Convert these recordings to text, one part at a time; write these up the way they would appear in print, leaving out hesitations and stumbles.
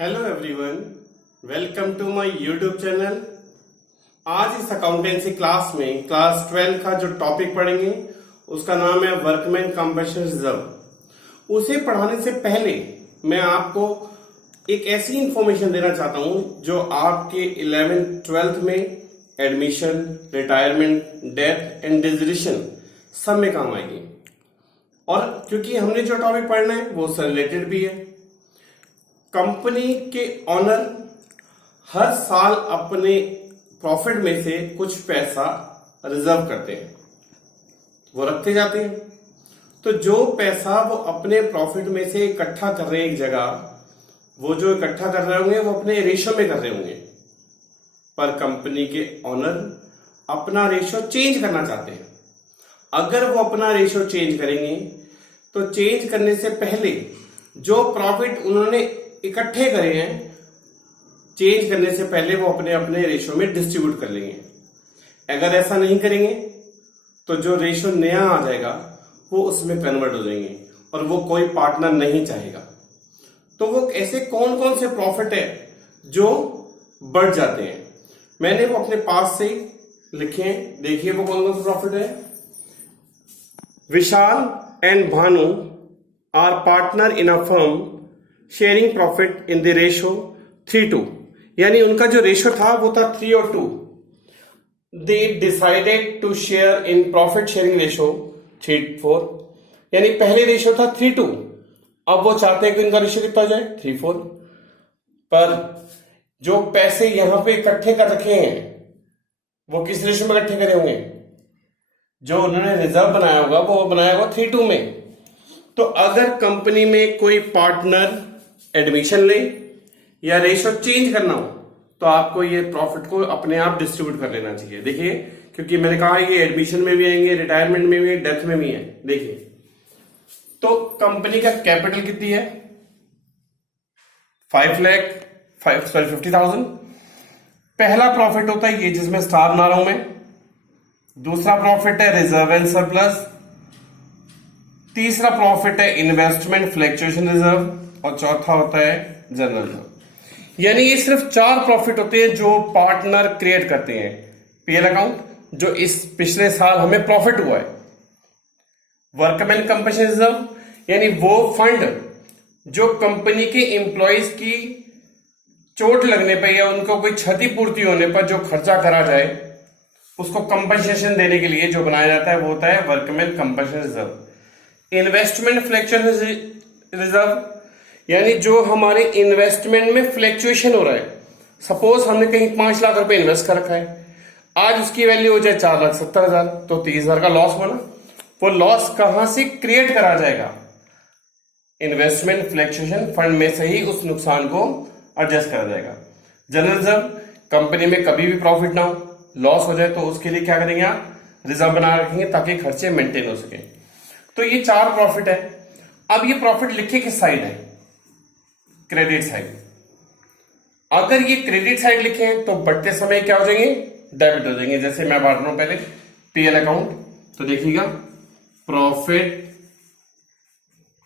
Hello everyone, welcome to my YouTube channel. आज इस accountancy class में क्लास 12 का जो टॉपिक पढ़ेंगे उसका नाम है वर्कमैन कंपनसेशन रिजर्व। उसे पढ़ाने से पहले मैं आपको एक ऐसी इंफॉर्मेशन देना चाहता हूं जो आपके 11th 12th में एडमिशन, रिटायरमेंट, डेथ एंड डिसरिशन सब में काम आएगी। और क्योंकि हमने जो टॉपिक पढ़ना है वो उससे रिलेटेड भी है। कंपनी के ऑनर हर साल अपने प्रॉफिट में से कुछ पैसा रिजर्व करते हैं, वो रखते जाते हैं। तो जो पैसा वो अपने प्रॉफिट में से इकट्ठा कर रहे हैं एक जगह, वो जो इकट्ठा कर रहे होंगे वो अपने रेशो में कर रहे होंगे। पर कंपनी के ऑनर अपना रेशो चेंज करना चाहते हैं। अगर वो अपना रेशो चेंज करेंगे तो चेंज करने से पहले जो प्रॉफिट उन्होंने इकट्ठे करे हैं, चेंज करने से पहले वो अपने अपने रेशो में डिस्ट्रीब्यूट कर लेंगे। अगर ऐसा नहीं करेंगे तो जो रेशो नया आ जाएगा वो उसमें कन्वर्ट हो जाएंगे और वो कोई पार्टनर नहीं चाहेगा। तो वो ऐसे कौन कौन से प्रॉफिट है जो बढ़ जाते हैं, मैंने वो अपने पास से लिखे हैं। देखिए वो कौन कौन से प्रॉफिट है। Vishal and Bhanu are partner in a firm sharing profit in the ratio 3:2, यानी उनका जो रेशो था वो था 3 और 2। They decided to share in profit sharing ratio 3:4, यानी पहले रेशो था 3:2, अब वो चाहते हैं कि उनका रेशो कितना जाए 3:4। पर जो पैसे यहां पे इकट्ठे कर रखे हैं वो किस रेशो में इकट्ठे करे होंगे? जो उन्होंने रिजर्व बनाया होगा वो बनाया होगा 3:2 में। तो अगर कंपनी में कोई पार्टनर एडमिशन ले या रेशो चेंज करना हो तो आपको ये प्रॉफिट को अपने आप डिस्ट्रीब्यूट कर लेना चाहिए। देखिए, क्योंकि मैंने कहा ये एडमिशन में भी आएंगे, रिटायरमेंट में भी, डेथ में भी है। देखिए तो कंपनी का कैपिटल कितनी है? 50,000। पहला प्रॉफिट होता है ये जिसमें स्टार बना रहा हूं मैं। दूसरा प्रॉफिट है रिजर्व एंड सरप्लस। तीसरा प्रॉफिट है इन्वेस्टमेंट फ्लैक्चुएशन रिजर्व और चौथा होता है जनरल रिजर्व। यानी ये सिर्फ 4 प्रॉफिट होते हैं जो पार्टनर क्रिएट करते हैं। पीएल अकाउंट जो इस पिछले साल हमें प्रॉफिट हुआ है, वर्कमैन कंपनसेशन रिजर्व यानी वो फंड जो कंपनी के एम्प्लॉयज की चोट लगने पर या उनको कोई क्षतिपूर्ति होने पर जो खर्चा करा जाए उसको कंपनसेशन देने के लिए जो बनाया जाता है वो होता है workman compensation reserve. Investment fluctuation reserve यानी जो हमारे इन्वेस्टमेंट में फ्लैक्चुएशन हो रहा है। सपोज हमने कहीं 5 लाख रुपए इन्वेस्ट कर रखा है, आज उसकी वैल्यू हो जाए 4,70,000, तो 30,000 का लॉस बना। वो लॉस कहां से क्रिएट करा जाएगा? इन्वेस्टमेंट फ्लैक्चुएशन फंड में से ही उस नुकसान को एडजस्ट करा जाएगा। जनरल रिजर्व कंपनी में कभी भी प्रॉफिट ना हो, लॉस हो जाए तो उसके लिए क्या करेंगे आप? रिजर्व बना रखेंगे ताकि खर्चे मेंटेन हो सके। तो ये 4 प्रॉफिट है। अब ये प्रॉफिट लिखे किस साइड है? Credit side. अगर ये क्रेडिट साइड लिखे हैं तो बढ़ते समय क्या हो जाएंगे? डेबिट हो जाएंगे। जैसे मैं बांट रहा हूं पहले पीएल अकाउंट, तो देखिएगा profit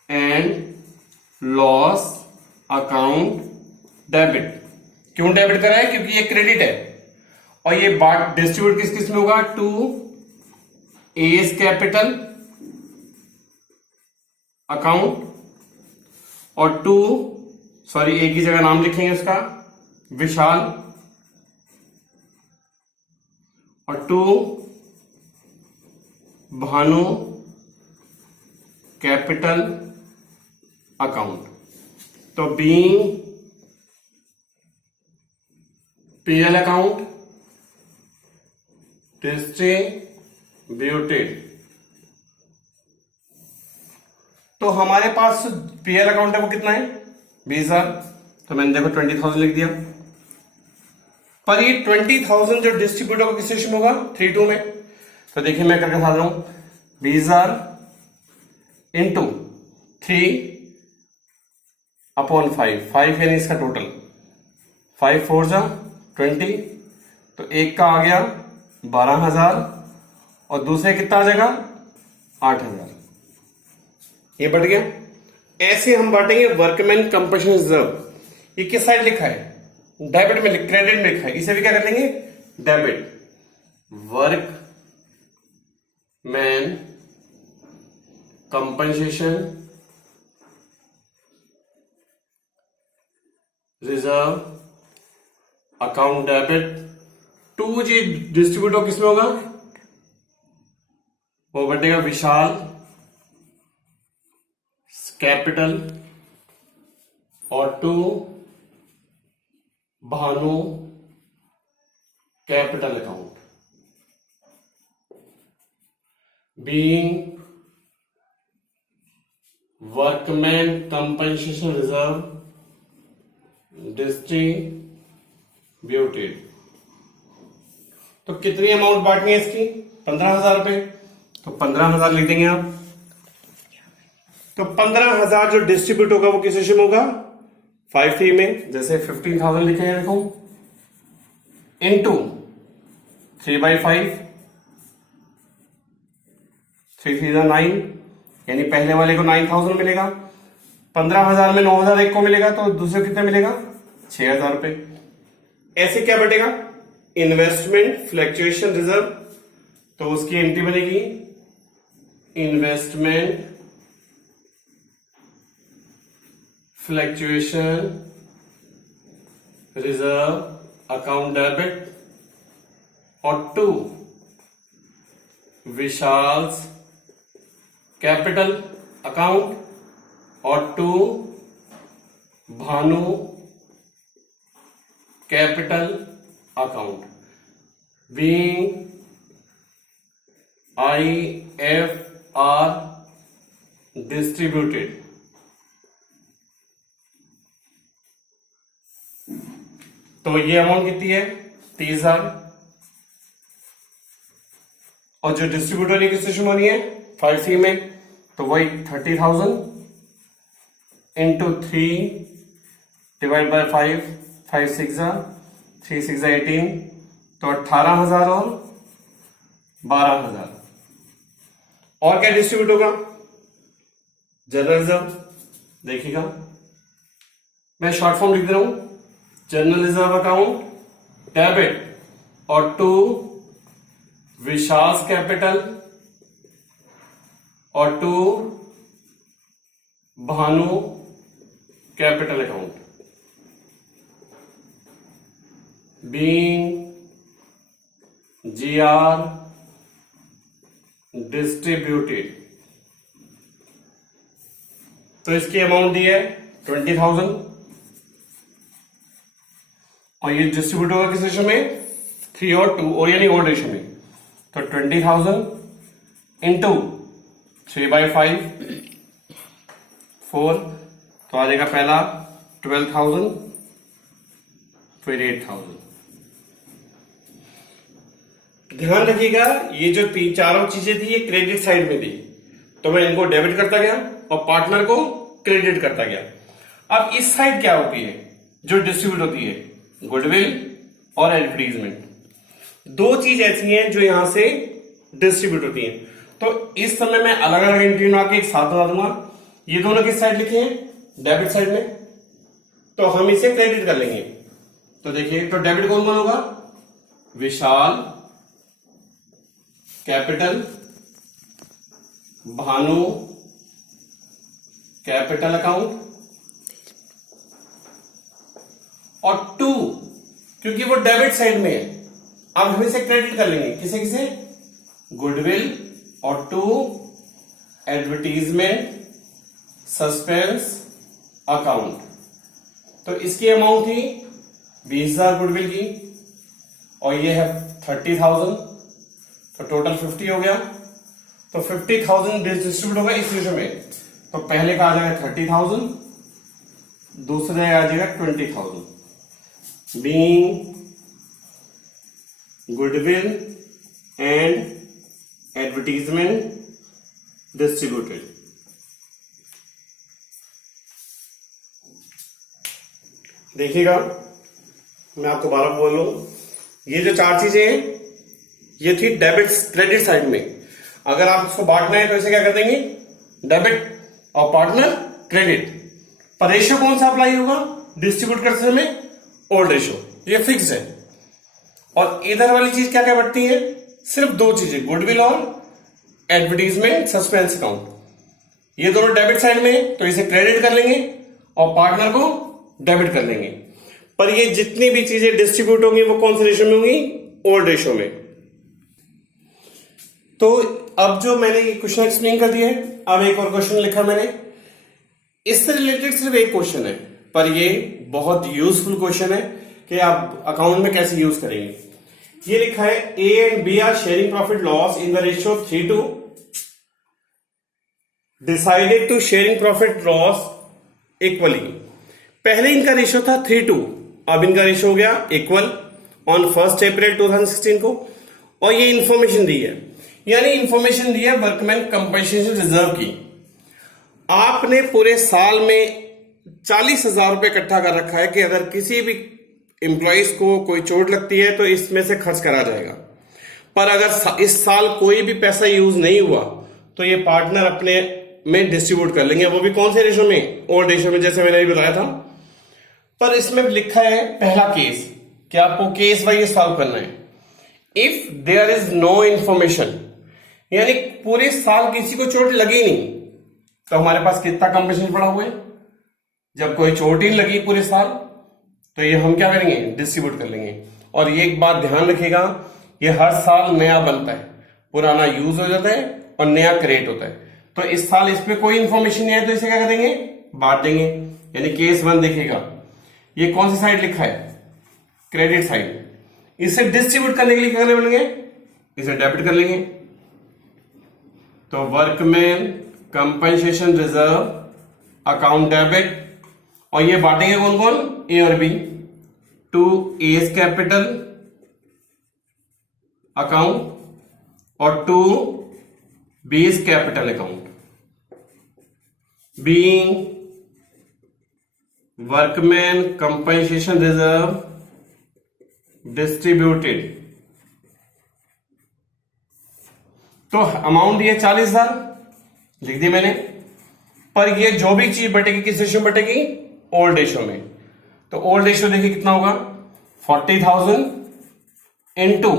and loss account debit. क्यों डेबिट करा है? क्योंकि ये क्रेडिट है और ये बांट डिस्ट्रीब्यूट किस किस में होगा? टू एज कैपिटल अकाउंट और एक ही जगह नाम लिखेंगे उसका, विशाल, और 2 भानु कैपिटल अकाउंट। तो बीइंग पीएल अकाउंट डिस्ट्रीब्यूटेड, तो हमारे पास पीएल अकाउंट है वो कितना है? 20,000। तो मैंने देखो 20,000 लिख दिया। पर ये 20,000 जो डिस्ट्रीब्यूट होगा किस रेशो में होगा? 3:2 में। तो देखिए मैं करके बता रहा हूं 20,000 इंटू 3/5, 5 यानी इसका टोटल 5 4 जा 20, तो एक का आ गया 12,000 और दूसरे कितना आ जाएगा? 8,000। ये बढ़ गया। ऐसे हम बांटेंगे वर्कमैन कंपनसेशन रिजर्व, ये किस साइड लिखा है? डेबिट में, क्रेडिट में लिखा है, इसे भी क्या कर लेंगे? Debit. Workman compensation reserve account debit to G distributor किसमें होगा? वो बटेगा विशाल कैपिटल और to Bhanu capital account being workman compensation reserve distributed। तो कितनी अमाउंट बांटनी है इसकी? 15,000 रुपए। तो 15,000 लिख देंगे आप। तो 15,000 जो डिस्ट्रीब्यूट होगा वो किस रेशियो में होगा? 5:3 में। जैसे 15,000 लिखे हैं देखो, इनटू 3/5, 3 3 9, यानी पहले वाले को 9,000 मिलेगा। 15,000 में 9,000 एक को मिलेगा, तो दूसरे कितने मिलेगा? 6,000 रुपए। ऐसे क्या बटेगा? इन्वेस्टमेंट फ्लक्चुएशन रिजर्व, तो उसकी एंट्री बनेगी investment fluctuation reserve account debit और टू विशाल्स कैपिटल अकाउंट और to Bhanu capital account being IFR distributed. तो ये अमाउंट कितनी है? 30,000। और जो डिस्ट्रीब्यूटर की किस होनी है? 5C में, तो वही 30,000 इंटू 3 डिवाइड बाय 5, 5 6 3 6 18, तो 18,000 और 12,000। और क्या डिस्ट्रीब्यूट होगा? General reserve. देखिएगा, मैं शॉर्ट फॉर्म लिख दे रहा हूं, जनरल रिजर्व अकाउंट डेबिट और टू विशाल्स कैपिटल और to Bhanu capital account being GR distributed. तो इसकी अमाउंट दी है 20,000 और ये डिस्ट्रीब्यूट होगा किस रेशो में? 3 और 2 और यानी ओड रेशो में। तो 20,000 इंटू 3/5 4, तो आ जाएगा पहला 12,000 फिर 8,000। ध्यान रखिएगा, ये जो चारों चीजें थी ये क्रेडिट साइड में थी, तो मैं इनको डेबिट करता गया और पार्टनर को क्रेडिट करता गया। अब इस साइड क्या होती है जो डिस्ट्रीब्यूट होती है? गुडविल और एडवर्टीजमेंट। दो चीज ऐसी हैं जो यहां से डिस्ट्रीब्यूट होती हैं। तो इस समय मैं अलग अलग एंट्री बना के एक साथ बता दूंगा। ये दोनों किस साइड लिखे हैं? डेबिट साइड में, तो हम इसे क्रेडिट कर लेंगे। तो देखिए, तो डेबिट कौन कौन होगा? विशाल कैपिटल, भानु कैपिटल अकाउंट और टू, क्योंकि वो डेबिट साइड में है, अब हम इसे क्रेडिट कर लेंगे। किसे किसे? गुडविल और टू एडवर्टीजमेंट सस्पेंस अकाउंट। तो इसकी अमाउंट थी 20,000 गुडविल की और ये है 30,000, तो टोटल 50 हो गया। तो 50,000 डिस्ट्रीब्यूट होगा इस रेशो में। तो पहले का आ जाएगा 30,000, दूसरे आ जाएगा 20,000 being goodwill and advertisement distributed. देखिएगा, मैं आपको बार बार बोल रहा हूं, ये जो चार चीजें हैं ये थी डेबिट क्रेडिट साइड में। अगर आप इसको बांटना है तो इसे क्या कर देंगे? डेबिट और पार्टनर क्रेडिट। पर रेशियो कौन सा अप्लाई होगा? डिस्ट्रीब्यूट करते समय ओल्ड रेशो, ये फिक्स है। और इधर वाली चीज क्या क्या बढ़ती है, सिर्फ दो चीजें, गुडविल और एडवर्टीजमेंट सस्पेंस अकाउंट। ये दोनों डेबिट साइड में, तो इसे क्रेडिट कर लेंगे और पार्टनर को डेबिट कर लेंगे। पर ये जितनी भी चीजें डिस्ट्रीब्यूट होंगी वो कौन से रेशो में होंगी, ओल्ड रेशो में। तो अब जो मैंने ये क्वेश्चन एक्सप्लेन कर दिया है, अब एक और क्वेश्चन लिखा मैंने, इससे रिलेटेड सिर्फ एक क्वेश्चन है, पर ये बहुत यूजफुल क्वेश्चन है कि आप अकाउंट में कैसे यूज करेंगे। ये लिखा है A and B are sharing profit loss in the ratio 3:2, decided to sharing profit loss equally. पहले इनका रेशियो था 3:2, अब इनका रेशियो हो गया इक्वल ऑन 1 अप्रैल 2016 को। और ये इंफॉर्मेशन दी है, यानी इंफॉर्मेशन दी है वर्कमैन कंपनसेशन रिजर्व की। आपने पूरे साल में 40,000 रुपए इकट्ठा कर रखा है कि अगर किसी भी एम्प्लॉइज को कोई चोट लगती है तो इसमें से खर्च करा जाएगा। पर अगर इस साल कोई भी पैसा यूज नहीं हुआ तो ये पार्टनर अपने में डिस्ट्रीब्यूट कर लेंगे, वो भी कौन से रेशो में, ओल्ड रेशो में, जैसे मैंने अभी बताया था। पर इसमें लिखा है पहला केस कि आपको केस वाइज सॉल्व करना है। If there is no information, यानी पूरे साल किसी को चोट लगी नहीं, तो हमारे पास कितना कंपनसेशन पड़ा हुआ है। जब कोई चोट ही लगी पूरे साल तो ये हम क्या करेंगे, डिस्ट्रीब्यूट कर लेंगे। और ये एक बात ध्यान रखिएगा, ये हर साल नया बनता है, पुराना यूज हो जाता है और नया क्रिएट होता है। तो इस साल इस पे कोई इंफॉर्मेशन नहीं है तो इसे क्या करेंगे, बांट देंगे। यानी केस 1 देखिएगा, ये कौन सी साइड लिखा है, क्रेडिट साइड। इसे डिस्ट्रीब्यूट करने के लिए क्या करेंगे, इसे डेबिट कर लेंगे। तो workman compensation reserve account debit, और ये बांटेंगे कौन कौन, ए और B, to A's capital account और to B's capital account, being workman compensation reserve distributed. तो अमाउंट दिया 40,000, लिख दी मैंने। पर ये जो भी चीज बटेगी किस रेशो में बटेगी, ओल्ड रेशो में। तो ओल्ड रेशो देखिए कितना होगा, 40,000 इंटू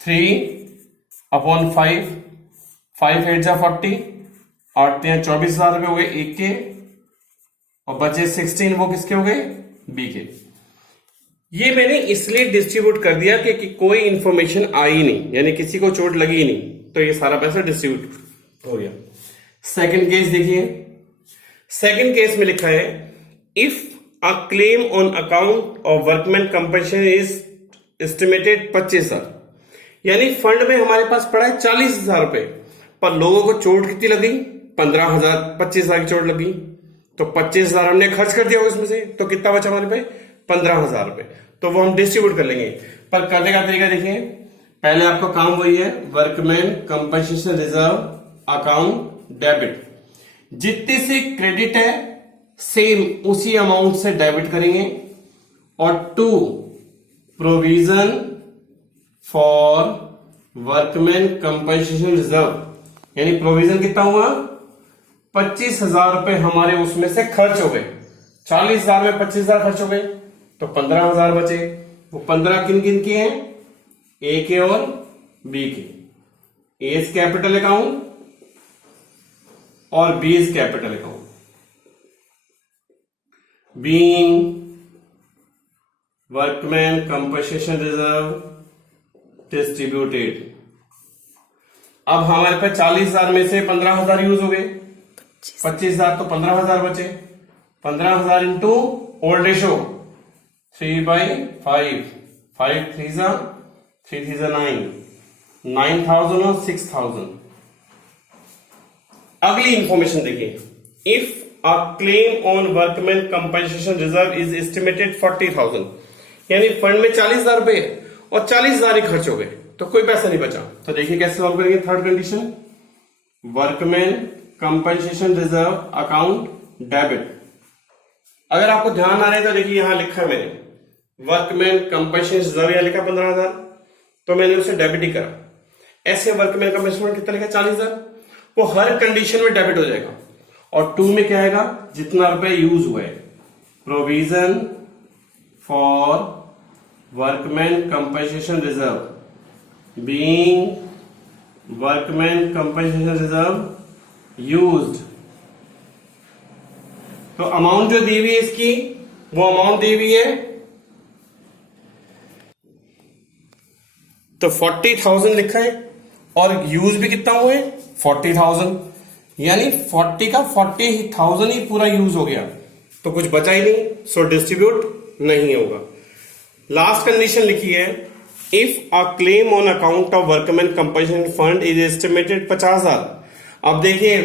3/5, 5 8 जा 40, 8 3 24,000 रुपए हो गए एक के, और बचे 16 वो किसके हो गए, बी के। ये मैंने इसलिए डिस्ट्रीब्यूट कर दिया कि कोई इंफॉर्मेशन आई नहीं, यानी किसी को चोट लगी नहीं, तो ये सारा पैसा डिस्ट्रीब्यूट हो गया। सेकंड केस देखिए, सेकंड केस में लिखा है if a claim on account of workman compensation is estimated 25,000, यानी फंड में हमारे पास पड़ा है 40,000 रुपए, पर लोगों को चोट कितनी लगी, 15,000, 25,000 की चोट लगी, तो 25,000 हमने खर्च कर दिया उसमें से, तो कितना बचा हमारे पे, 15,000 रुपए। तो वो हम डिस्ट्रीब्यूट कर लेंगे। पर करने का तरीका देखिए, पहले आपका काम वही है, workman compensation reserve account debit, जितनी सी क्रेडिट है सेम उसी अमाउंट से डेबिट करेंगे, और to provision for workman compensation reserve, यानी प्रोविजन कितना हुआ, 25,000 रुपए हमारे उसमें से खर्च हो गए। 40,000 में 25,000 खर्च हो गए तो 15,000 बचे। वो 15 किन किन के हैं, ए के और बी के, एज कैपिटल अकाउंट और बीज capital account, being workman compensation reserve distributed. अब हमारे पास 40,000 में से 15,000 यूज हो गए, 25,000 तो 15,000 बचे। 15,000 इंटू ओल्ड रेशो 3/5, 5 3 जा 3 3 जा 9, 9,000 और 6,000। अगली इंफॉर्मेशन देखिए, if a claim on workman compensation reserve is estimated 40,000, यानी फंड में 40,000 रुपए और 40,000 ही खर्च हो गए, तो कोई पैसा नहीं बचा। तो देखिए कैसे सॉल्व करेंगे। Third condition, workman compensation reserve account debit. अगर आपको ध्यान आ रहा है तो देखिए यहां लिखा है मैंने, वर्कमैन कंपनसेशन रिजर्व यहां लिखा 15,000, तो मैंने उसे डेबिट ही करा। ऐसे वर्कमैन कंपनसेशन कितना लिखा, 40,000, वो हर कंडीशन में डेबिट हो जाएगा। और टू में क्या आएगा, जितना रुपए यूज हुआ है, provision for workman compensation reserve being workman compensation reserve used. तो अमाउंट जो दी हुई है इसकी, वो अमाउंट दी हुई है, तो 40,000 लिखा है और यूज भी कितना हुआ है 40,000, यानी 40 का 40,000 ही पूरा यूज हो गया, तो कुछ बचा ही नहीं, सो डिस्ट्रीब्यूट नहीं होगा। लास्ट कंडीशन लिखी है, if a claim on account of workman compensation fund is estimated 50,000। अब देखिए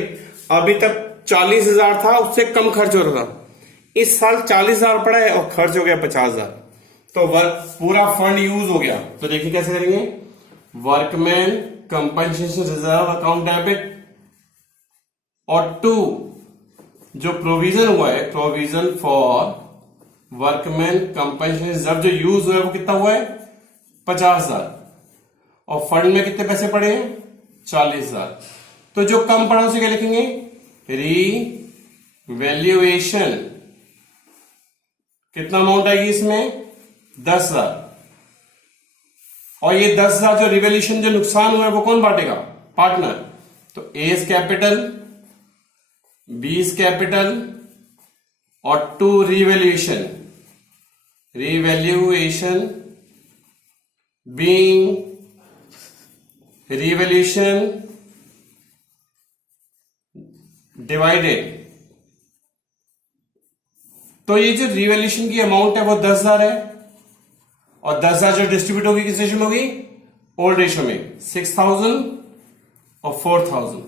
अभी तक 40,000 था, उससे कम खर्च हो रहा था, इस साल 40,000 पड़ा है और खर्च हो गया 50,000, तो पूरा फंड यूज हो गया। तो देखिए कैसे करेंगे, workman compensation reserve account debit, और टू जो प्रोविजन हुआ है, provision for workman compensation reserve जो यूज हुआ है वो कितना हुआ है 50,000, और फंड में कितने पैसे पड़े हैं 40,000। तो जो कम पड़ा उसे क्या लिखेंगे, रीवैल्यूएशन। कितना अमाउंट आएगी इसमें 10,000, और ये 10,000 जो रिवैल्यूएशन जो नुकसान हुआ है वो कौन बांटेगा, पार्टनर। तो A is capital, B is capital, और to revaluation, revaluation being revaluation divided. तो ये जो रिवैल्यूएशन की अमाउंट है वो 10,000 है, और 10,000 जो डिस्ट्रीब्यूट होगी किस रेशो में होगी, ओल्ड रेशो में, 6,000 और 4,000।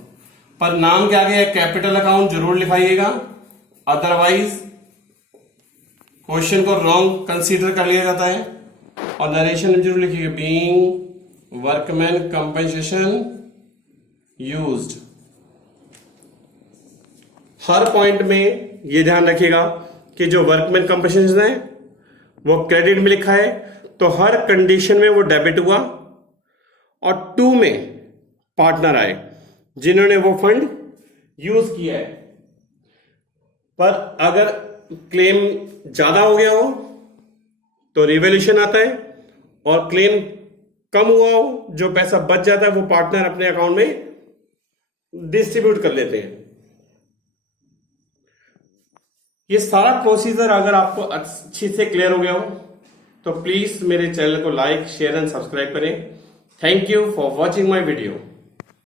पर नाम के आगे कैपिटल अकाउंट जरूर लिखाइएगा, अदरवाइज क्वेश्चन को रॉन्ग कंसीडर कर लिया जाता है। और नरेशन में जरूर लिखिएगा बीइंग वर्कमैन कंपनसेशन यूज्ड। हर पॉइंट में ये ध्यान रखिएगा कि जो वर्कमैन कंपनसेशन है वो क्रेडिट में लिखा है, तो हर कंडीशन में वो डेबिट हुआ, और टू में पार्टनर आए जिन्होंने वो फंड यूज किया है। पर अगर क्लेम ज्यादा हो गया हो तो रिवैल्यूएशन आता है, और क्लेम कम हुआ हो, जो पैसा बच जाता है वो पार्टनर अपने अकाउंट में डिस्ट्रीब्यूट कर लेते हैं। ये सारा प्रोसीजर अगर आपको अच्छी से क्लियर हो गया हो तो प्लीज मेरे चैनल को लाइक, शेयर एंड सब्सक्राइब करें। Thank you for watching my video.